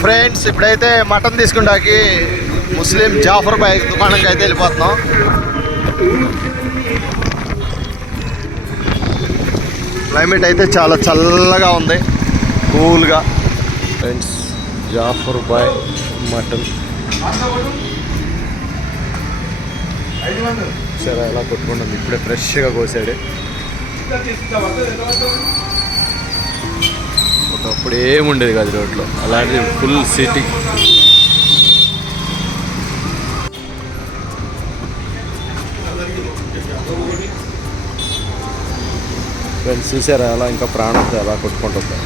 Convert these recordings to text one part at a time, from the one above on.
Friends ఇప్పుడైతే mutton తీసుకుంటాకి ముస్లిం జాఫర్ భాయ్ దుకాణంకి అయితే వెళ్ళిపోతున్నాం. క్లైమేట్ అయితే చాలా చల్లగా ఉంది, కూల్గా. ఫ్రెండ్స్ జాఫర్ భాయ్ మటన్ సరే ఎలా కొట్టుకుంటాం, ఇప్పుడే ఫ్రెష్గా కోసాడు. ఒకప్పుడు ఏముండేది కాదు రోడ్లో, అలాంటిది ఫుల్ సిటీ. ఫ్రెండ్స్ చూసారా అలా ఇంకా ప్రాణంతో ఎలా కొట్టుకుంటుందా.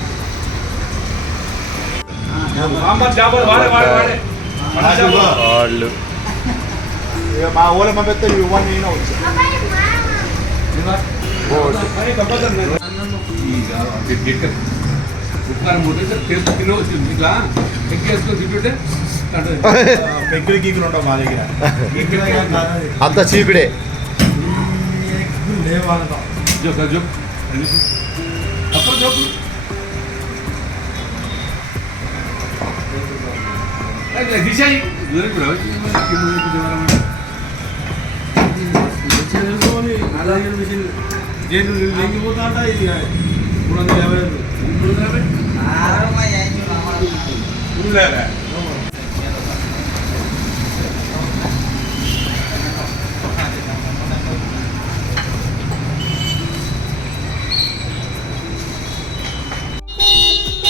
వాళ్ళు మా ఊళ్ళో పంపిస్తే ఇవ్వండి. పెగ్గులు గీకులు ఉండవు మా దగ్గర, అంత చీకుడే.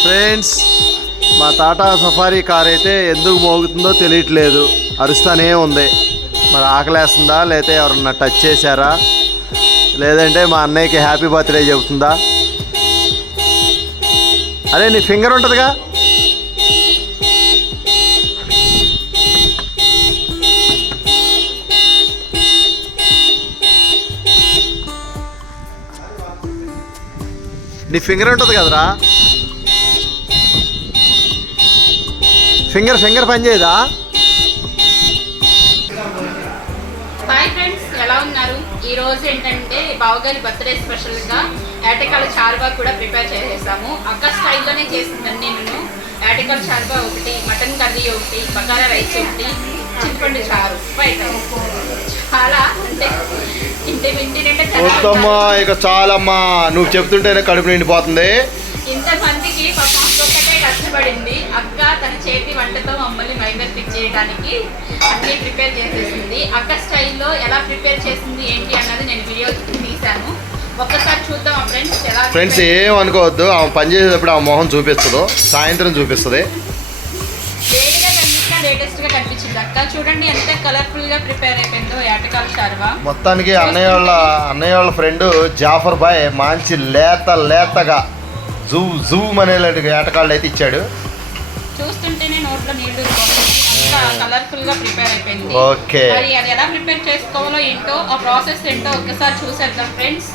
ఫ్రెండ్స్ మా టాటా సఫారీ కార్ అయితే ఎందుకు మోగుతుందో తెలియట్లేదు, అరుస్తానే ఉంది. మరి ఆకలేస్తుందా, లేకపోతే ఎవరన్నా టచ్ చేశారా, లేదంటే మా అన్నయ్యకి హ్యాపీ బర్త్డే చెబుతుందా? అరే నీ ఫింగర్ ఉంటుందిగా. నీ ఫింగర్ ఉంటుంది కదరా, ఫింగర్ పని చేయదా? హాయ్ ఫ్రెండ్స్, ఎలా ఉన్నారు? ఈ రోజు ఏంటంటే బావగారి బర్త్డే స్పెషల్గా యాటకాల చార్వా కూడా ప్రిపేర్ చేసేసాము. అక్క స్టైల్లోనే చేసిందండి. నేను యాటకాల చార్వా ఒకటి, మటన్ కర్రీ ఒకటి, బగారా రైస్ ఒకటి, చింతపండు చారు, బయట చాలా అంటే వద్దమ్మా ఇక చాలమ్మా, నువ్వు చెప్తుంటేనే కడుపు నిండిపోతుంది. ఇంతమందికి పాపం ఒక్కటే కష్టపడింది అక్క. తన చేతి వంటతో మమ్మల్ని మైమర్పించేయడానికి అన్నీ ప్రిపేర్ చేసేసింది. అక్క స్టైల్లో ఎలా ప్రిపేర్ చేసింది ఏంటి అన్నది నేను వీడియో తీశాను, ఒక్కసారి చూద్దాం ఫ్రెండ్స్. ఫ్రెండ్స్ ఏమనుకోవద్దు, ఆమె పని చేసేటప్పుడు ఆ మొహం చూపిస్తుందో, సాయంత్రం చూపిస్తుంది. వేడిగా కనిపించినా లేటెస్ట్గా కనిపించింది అక్క. చూడండి ఎంత కలర్ఫుల్గా ప్రిపేర్ అయిపోయిందో యాటకాల చార్వా. మొత్తానికి అన్నయ్య వాళ్ళ ఫ్రెండ్ జాఫర్ భాయ్ మంచి లేతగా జూమ్ అనేలాంటి ఏటకాళ్ళు అయితే ఇచ్చాడు. చూస్తుంటేనే నోట్లో నీళ్లు కలర్ఫుల్ గా ప్రిపేర్ అయిపోయింది. ఓకే, మరి అది ఎలా ప్రిపేర్ చేసుకోవాలో ఏంటో, ఆ ప్రాసెస్ ఏంటో ఒక్కసారి చూసేద్దాం ఫ్రెండ్స్.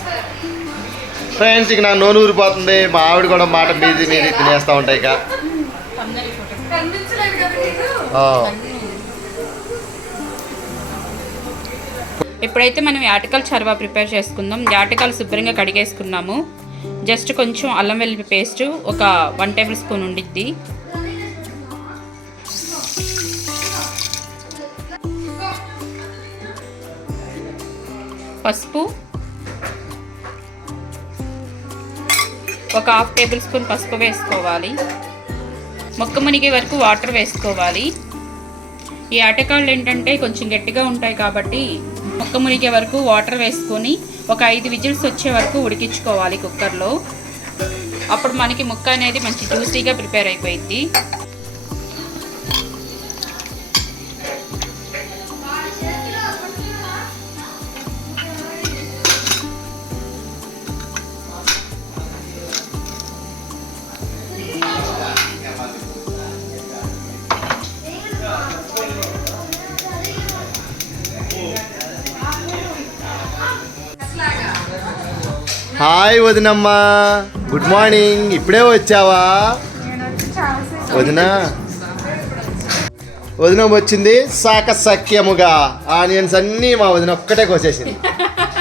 ఇక నా నోరు ఊరిపోతుంది, మా ఆవిడ కూడా మాట మీది తినేస్తూ ఉంటాయి. ఇక ఇప్పుడైతే మనం యాటకాల చర్వా ప్రిపేర్ చేసుకుందాం. యాటకాలు శుభ్రంగా కడిగేసుకున్నాము. జస్ట్ కొంచెం అల్లం వెల్లుల్లి పేస్ట్ ఒక 1 టేబుల్ స్పూన్ ఉండిద్ది. పసుపు ఒక 1/2 టేబుల్ స్పూన్ పసుపు వేసుకోవాలి. మొక్క మునిగే వరకు వాటర్ వేసుకోవాలి. ఈ ఆటకాళ్ళు ఏంటంటే కొంచెం గట్టిగా ఉంటాయి కాబట్టి మొక్క మునిగే వరకు వాటర్ వేసుకొని ఒక 5 విజిల్స్ వచ్చే వరకు ఉడికించుకోవాలి కుక్కర్లో. అప్పుడు మనకి ముక్క అనేది మంచి జ్యూసీగా ప్రిపేర్ అయిపోయింది. హాయ్ వదినమ్మా, గుడ్ మార్నింగ్. ఇప్పుడే వచ్చావా వదిన? వదిన వచ్చింది సఖ్యముగా. ఆనియన్స్ అన్నీ మా వదిన ఒక్కటే కోసేసింది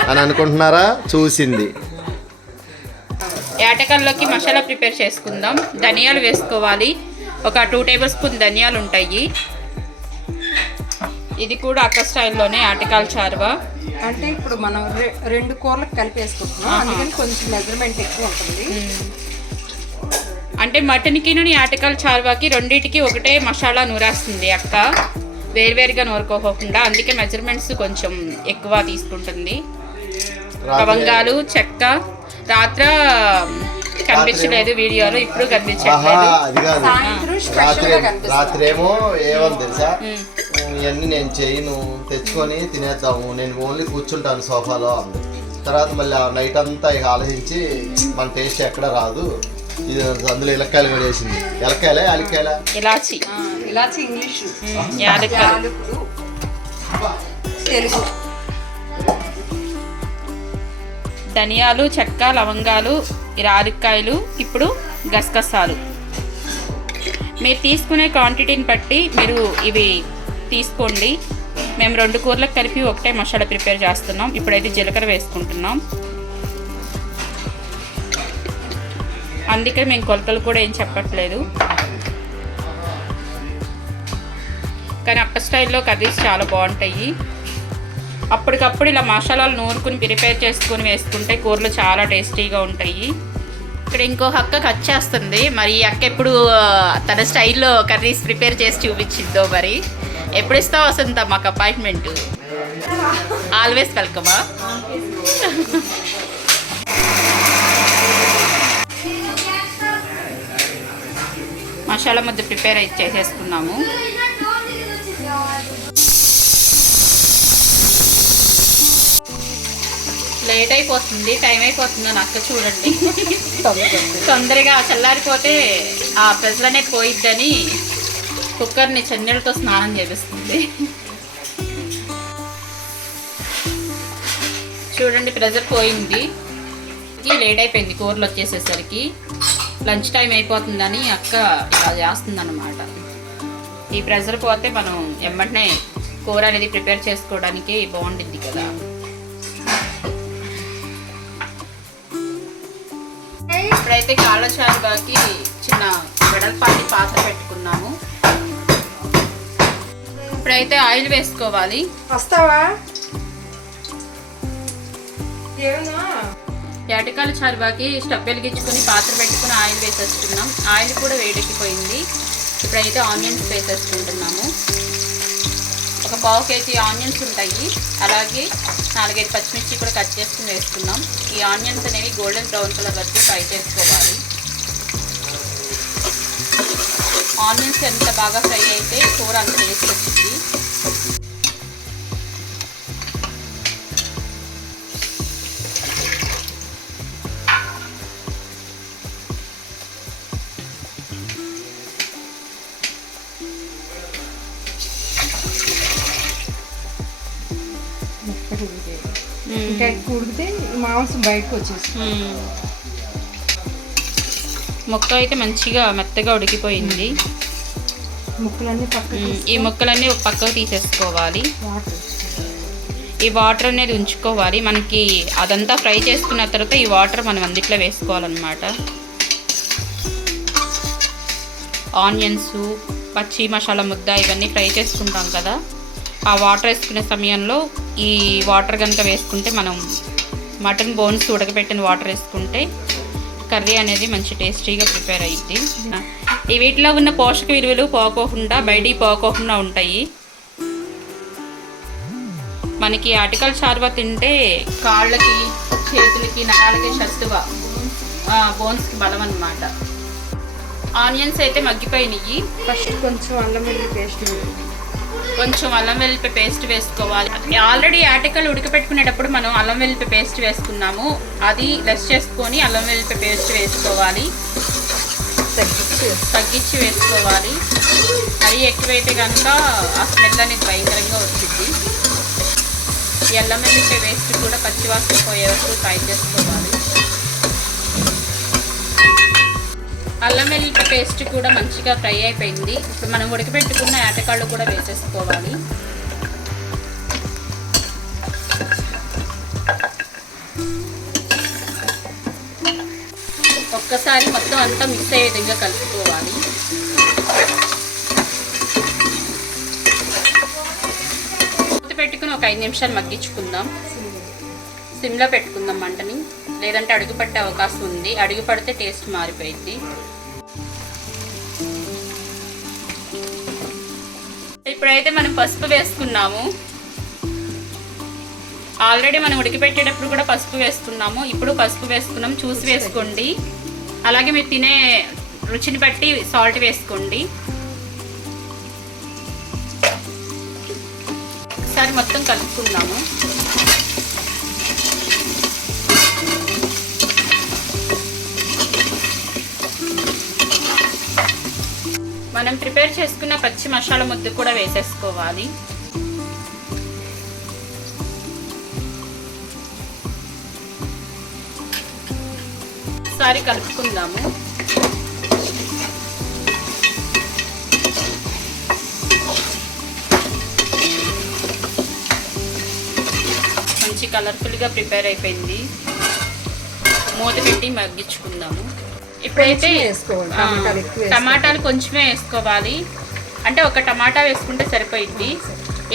అని అనుకుంటున్నారా? చూసింది. యాటకల్లోకి మసాలా ప్రిపేర్ చేసుకుందాం. ధనియాలు వేసుకోవాలి, ఒక 2 టేబుల్ స్పూన్ ధనియాలు ఉంటాయి. ఇది కూడా అక్క స్టైల్లోనే ఆటకాల చారువా. అంటే ఇప్పుడు మనం 2 కూరలకు కలిపేసుకుంటున్నాం, అందుకని కొంచెం మెజర్మెంట్ ఎక్కువ ఉంటుంది. అంటే మటన్కి ఆటకాల చారువాకి రెండింటికి ఒకటే మసాలా నూరేస్తుంది అక్క, వేరువేరుగా నూరుకోకుండా. అందుకే మెజర్మెంట్స్ కొంచెం ఎక్కువ తీసుకుంటుంది. లవంగాలు, చెక్క రాత్ర కనిపించలేదు వీడియోలో, ఇప్పుడు కనిపించట్లేదు. సాయంత్రం స్పెషల్ గా కనిపిస్తుంది. రాత్రి ఏమో ఏమని తెలుసా, ఇవన్నీ నేను చేయను, తెచ్చుకొని తినేద్దాము, నేను ఓన్లీ కూర్చుంటాను సోఫాలో అంది. తర్వాత మళ్ళీ నైట్ అంతా ఇక ఆలోచించి మన టేస్ట్ ఎక్కడ రాదు, ఇది అందులో ఇలక్కాయలు కూడా వేసింది. ఎలక్కాయలే యాలక్కాయలా? ఇలాచి. ఇలాచి ఇంగ్లీష్, యాలక్కాయలు, తెలుగు. ధనియాలు, చెక్క, లవంగాలు, యాలక్కాయలు, ఇప్పుడు గసగసాలు. మీరు తీసుకునే క్వాంటిటీని బట్టి మీరు ఇవి తీసుకోండి. మేము 2 కూరలకు కలిపి ఒకటే మసాలా ప్రిపేర్ చేస్తున్నాం. ఇప్పుడైతే జీలకర్ర వేసుకుంటున్నాం. అందుకే మేము కొలతలు కూడా ఏం చెప్పట్లేదు. కానీ అక్క స్టైల్లో కర్రీస్ చాలా బాగుంటాయి. అప్పటికప్పుడు ఇలా మసాలాలు నూరుకుని ప్రిపేర్ చేసుకుని వేసుకుంటే కూరలు చాలా టేస్టీగా ఉంటాయి. ఇక్కడ ఇంకో అక్క కట్ చేస్తుంది. మరి ఈ అక్క ఎప్పుడు తన స్టైల్లో కర్రీస్ ప్రిపేర్ చేసి చూపించిందో, మరి ఎప్పుడు ఇస్తావు వసంత మాకు అపాయింట్మెంట్? ఆల్వేస్ వెల్కమా. మసాలా ముద్ద ప్రిపేర్ అయితే చేసేసుకున్నాము. లేట్ అయిపోతుంది, టైం అయిపోతుంది అని అక్క చూడండి. తొందరగా చల్లారిపోతే ఆ ప్రెజర్ అనేది పోయిద్దని కుక్కర్ని చన్నీళ్ళతో స్నానం చేపిస్తుంది. చూడండి ప్రెజర్ పోయింది. లేట్ అయిపోయింది కూరలు వచ్చేసేసరికి. లంచ్ టైం అయిపోతుందని అక్క ఇలా చేస్తుందన్నమాట. ఈ ప్రెజర్ పోతే మనం వెంటనే కూర అనేది ప్రిపేర్ చేసుకోవడానికి బాగుంటుంది కదా. ఇప్పుడైతే కాళ్ళ చారువాకి చిన్న వెడల్పాటి పాత్ర పెట్టుకున్నాము. ఇప్పుడైతే ఆయిల్ వేసుకోవాలి. వస్తావా? ఏమన్నా ఏటకాల చారువాకి స్టవ్ వెలిగించుకొని పాత్ర పెట్టుకుని ఆయిల్ వేసేసుకున్నాం. ఆయిల్ కూడా వేడెక్కిపోయింది. ఇప్పుడైతే ఆనియన్స్ వేసేసుకుంటున్నాము. ఒక 1/2 కేజీ ఆనియన్స్ ఉంటాయి. అలాగే 4-5 పచ్చిమిర్చి కూడా కట్ చేసుకుని వేసుకున్నాం. ఈ ఆనియన్స్ అనేవి గోల్డెన్ బ్రౌన్ కలర్ వరకు ఫ్రై చేసుకోవాలి. ఆనియన్స్ ఎంత బాగా ఫ్రై అయితే కూర అంత టేస్ట్ వచ్చింది. ఇంకా ఉడికితే మాంసం బయటకు వచ్చేసి ముక్క అయితే మంచిగా మెత్తగా ఉడికిపోయింది. ముక్కలన్నీ ఈ ముక్కలన్నీ ఒక పక్కకు తీసేసుకోవాలి. వాటర్ ఈ వాటర్ అనేది ఉంచుకోవాలి. మనకి అదంతా ఫ్రై చేసుకున్న తర్వాత ఈ వాటర్ మనం అందుట్లో వేసుకోవాలన్నమాట. ఆనియన్స్, పచ్చి మసాలా ముద్ద ఇవన్నీ ఫ్రై చేసుకుంటాం కదా, ఆ వాటర్ వేసుకునే సమయంలో ఈ వాటర్ కనుక వేసుకుంటే, మనం మటన్ బోన్స్ ఉడకబెట్టిన వాటర్ వేసుకుంటే కర్రీ అనేది మంచి టేస్టీగా ప్రిపేర్ అయ్యింది. ఈ వీటిలో ఉన్న పోషక విలువలు పోకోకుండా బయటికి పోకోకుండా ఉంటాయి. మనకి ఆటకాల చారువా తింటే కాళ్ళకి, చేతులకి, నరాలకి శక్తివ, బోన్స్కి బలం అన్నమాట. ఆనియన్స్ అయితే మగ్గిపోయినాయి. ఫస్ట్ కొంచెం అల్లం వెల్లుల్లి పేస్ట్ వేసుకోవాలి. ఆల్రెడీ ఆటకాలు ఉడకపెట్టుకునేటప్పుడు మనం అల్లం వెల్లుల్లి పేస్ట్ వేసుకున్నాము. అది లెస్ చేసుకొని అల్లం వెల్లుల్లి పేస్ట్ వేసుకోవాలి. తగ్గించి వేసుకోవాలి. మరీ ఎక్కువైతే కనుక ఆ స్మెల్ అనేది భయంకరంగా వచ్చింది. ఈ అల్లం వెల్లుల్లి పేస్ట్ కూడా పచ్చివాసన పోయే వరకు ఫ్రై చేసుకోవాలి. అల్లం వెల్లుల్లి పేస్ట్ కూడా మంచిగా ఫ్రై అయిపోయింది. ఇప్పుడు మనం ఉడకబెట్టుకున్న ఆటకాళ్ళు కూడా వేసేసుకోవాలి. ఒక్కసారి మొత్తం అంతా మిక్స్ అయ్యే విధంగా కలుపుకోవాలి. ఒక 5 నిమిషాలు మగ్గించుకుందాం. సిమ్లో పెట్టుకుందాం మంటని, లేదంటే అడుగు పట్టే అవకాశం ఉంది. అడుగు పడితే టేస్ట్ మారిపోయింది. ఇప్పుడైతే మనం పసుపు వేసుకున్నాము. ఆల్రెడీ మనం ఉడికిపెట్టేటప్పుడు కూడా పసుపు వేసుకున్నాము. ఇప్పుడు పసుపు వేసుకున్నాం, చూసి వేసుకోండి. అలాగే మీరు తినే రుచిని బట్టి సాల్ట్ వేసుకోండి. ఒకసారి మొత్తం కలుపుకుందాము. మనం ప్రిపేర్ చేసుకున్న పచ్చి మసాలా ముద్ద కూడా వేసేసుకోవాలి. ఒకసారి కలుపుకుందాము. మంచి కలర్ఫుల్గా ప్రిపేర్ అయిపోయింది. మూత పెట్టి మగ్గించుకుందాము. ఇప్పుడైతే టమాటాలు కొంచెమే వేసుకోవాలి. అంటే ఒక టమాటా వేసుకుంటే సరిపోయింది,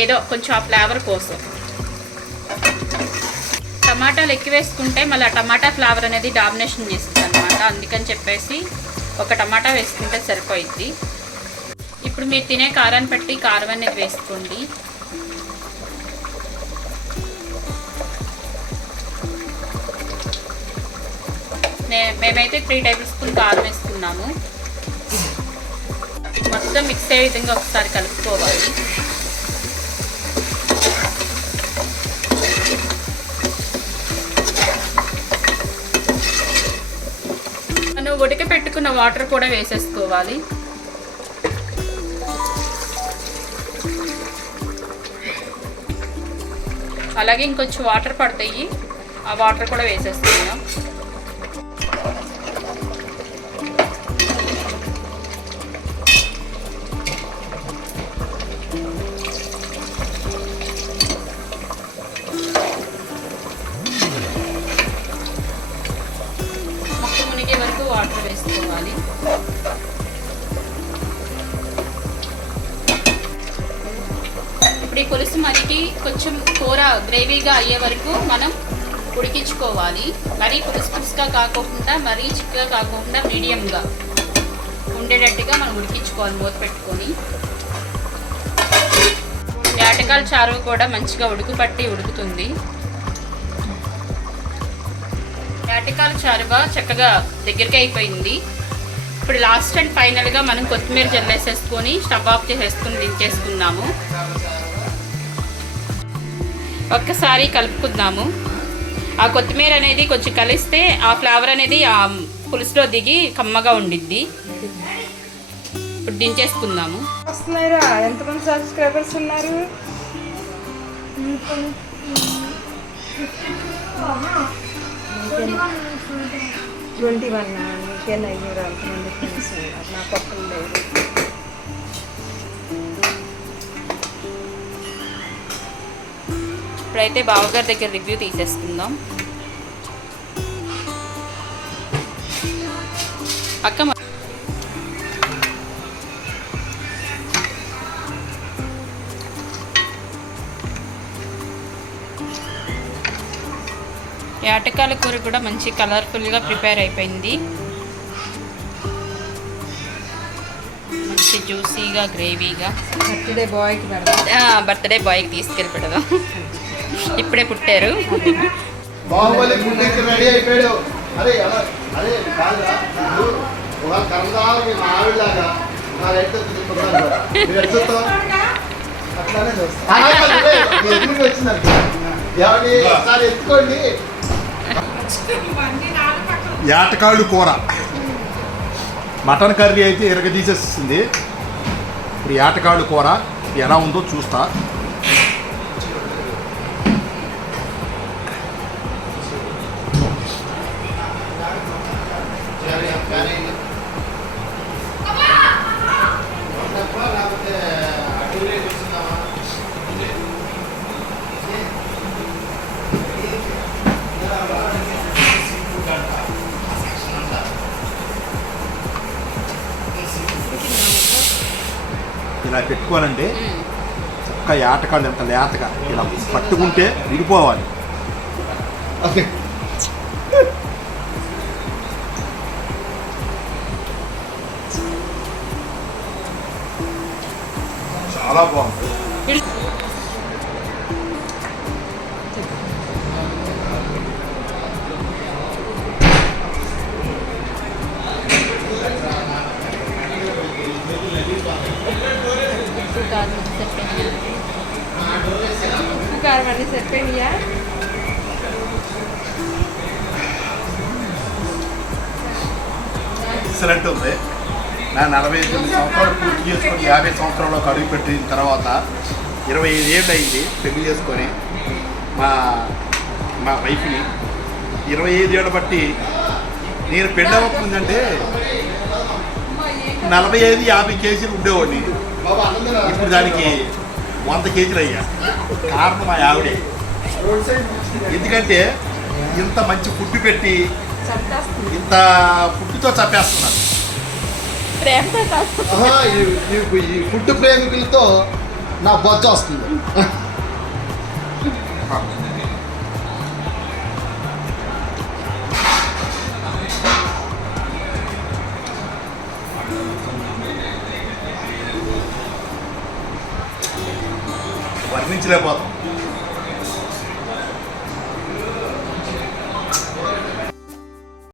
ఏదో కొంచెం ఆ ఫ్లేవర్ కోసం. టమాటాలు ఎక్కువ వేసుకుంటే మళ్ళీ ఆ టమాటా ఫ్లేవర్ అనేది డామినేషన్ చేస్తుంది అనమాట. అందుకని చెప్పేసి ఒక టమాటా వేసుకుంటే సరిపోయింది. ఇప్పుడు మీరు తినే కారాన్ని బట్టి కారం అనేది వేసుకోండి. మేమైతే 3 టేబుల్ స్పూన్ కారం వేసుకున్నాము. మొత్తం మిక్స్ అయ్యే విధంగా ఒకసారి కలుపుకోవాలి. మనం ఉడకపెట్టుకున్న వాటర్ కూడా వేసేసుకోవాలి. అలాగే ఇంకొంచెం వాటర్ పడతాయి, ఆ వాటర్ కూడా వేసేస్తున్నాం. వరకు వాటర్ వేసుకోవాలి. ఇప్పుడు ఈ పులుసు మరిగి కొంచెం కూర గ్రేవీగా అయ్యే వరకు మనం ఉడికించుకోవాలి. మరీ పులుసుగా కాకుండా మరీ చిక్కగా కాకుండా మీడియంగా ఉండేటట్టుగా మనం ఉడికించుకోవాలి మూత పెట్టుకొని. ఏటకాల చారు కూడా మంచిగా ఉడుకుతుంది. ఏటకాల చారుగా చక్కగా దగ్గరికి అయిపోయింది. ఇప్పుడు లాస్ట్ అండ్ ఫైనల్గా మనం కొత్తిమీర జల్లేసేసుకొని స్టవ్ ఆఫ్ చేసేసుకొని దించేసుకున్నాము. ఒక్కసారి కలుపుకుందాము. ఆ కొత్తిమీర అనేది కొంచెం కలిస్తే ఆ ఫ్లేవర్ అనేది ఆ పులుసులో దిగి కమ్మగా ఉండిద్ది. ఇప్పుడు దించేసుకుందాము. వస్తున్నారా? ఎంతమంది సబ్స్క్రైబర్స్ ఉన్నారు? 21. నీకేనా అయ్యారు? అంతమంది ఫ్రెండ్స్ ఉన్నారు, నా పక్కన లేదు. ఇప్పుడైతే బావగారి దగ్గర రివ్యూ తీసేసుకుందాం. అక్క ఏటకాల కూర కూడా మంచి కలర్ఫుల్గా ప్రిపేర్ అయిపోయింది. మంచి జ్యూసీగా గ్రేవీగా. బర్త్డే బాయ్కి తీసుకెళ్ళి పెడదాం. ఇప్పుడే పుట్టారు. బాహుబలి పుట్టించి రెడీ అయిపోయాడు. అరే అదే కాదురా, ఒక కరదాలకి మా ఆవిడలాగా నా రైతు అట్లానే చూస్తాను. వచ్చిందండి ఎవరి ఒకసారి ఎత్తుకోండి. ఏటకాళ్ళు కూర, మటన్ కర్రీ అయితే తీసేస్తుంది. ఇప్పుడు ఏటకాళ్ళు కూర ఎలా ఉందో చూస్తా. ఇలా పెట్టుకోవాలంటే ముక్క ఆటకాళ్ళు ఎంత లేతగా ఇలా పట్టుకుంటే విడిపోవాలి. అదే చాలా బాగుంది. ఉప్పు కారం అన్నీ సరిపోయినాయా? ఎక్సలెంట్ ఉంది. నా 49 సంవత్సరాలు పూర్తి చేసుకొని 50 సంవత్సరాలకు అడుగు పెట్టిన తర్వాత 25 ఏళ్ళు అయింది పెళ్లి చేసుకొని మా వైఫ్ని. 25 ఏళ్ళు బట్టి నేను పెళ్ళి అవ్వకుందంటే 45-50 కేజీలు ఉండేవాడిని. ఇప్పుడు దానికి 100 కేజీలు అయ్యా. కారణం మా ఆవిడే. ఎందుకంటే ఇంత మంచి ఫుడ్ పెట్టి ఇంత ఫుడ్తో చంపేస్తున్నారు. ప్రేమతో కాదు. ఈ ఫుడ్ ప్రేమికులతో నా బొచ్చ వస్తుంది. వర్ణించలేకపోతాం.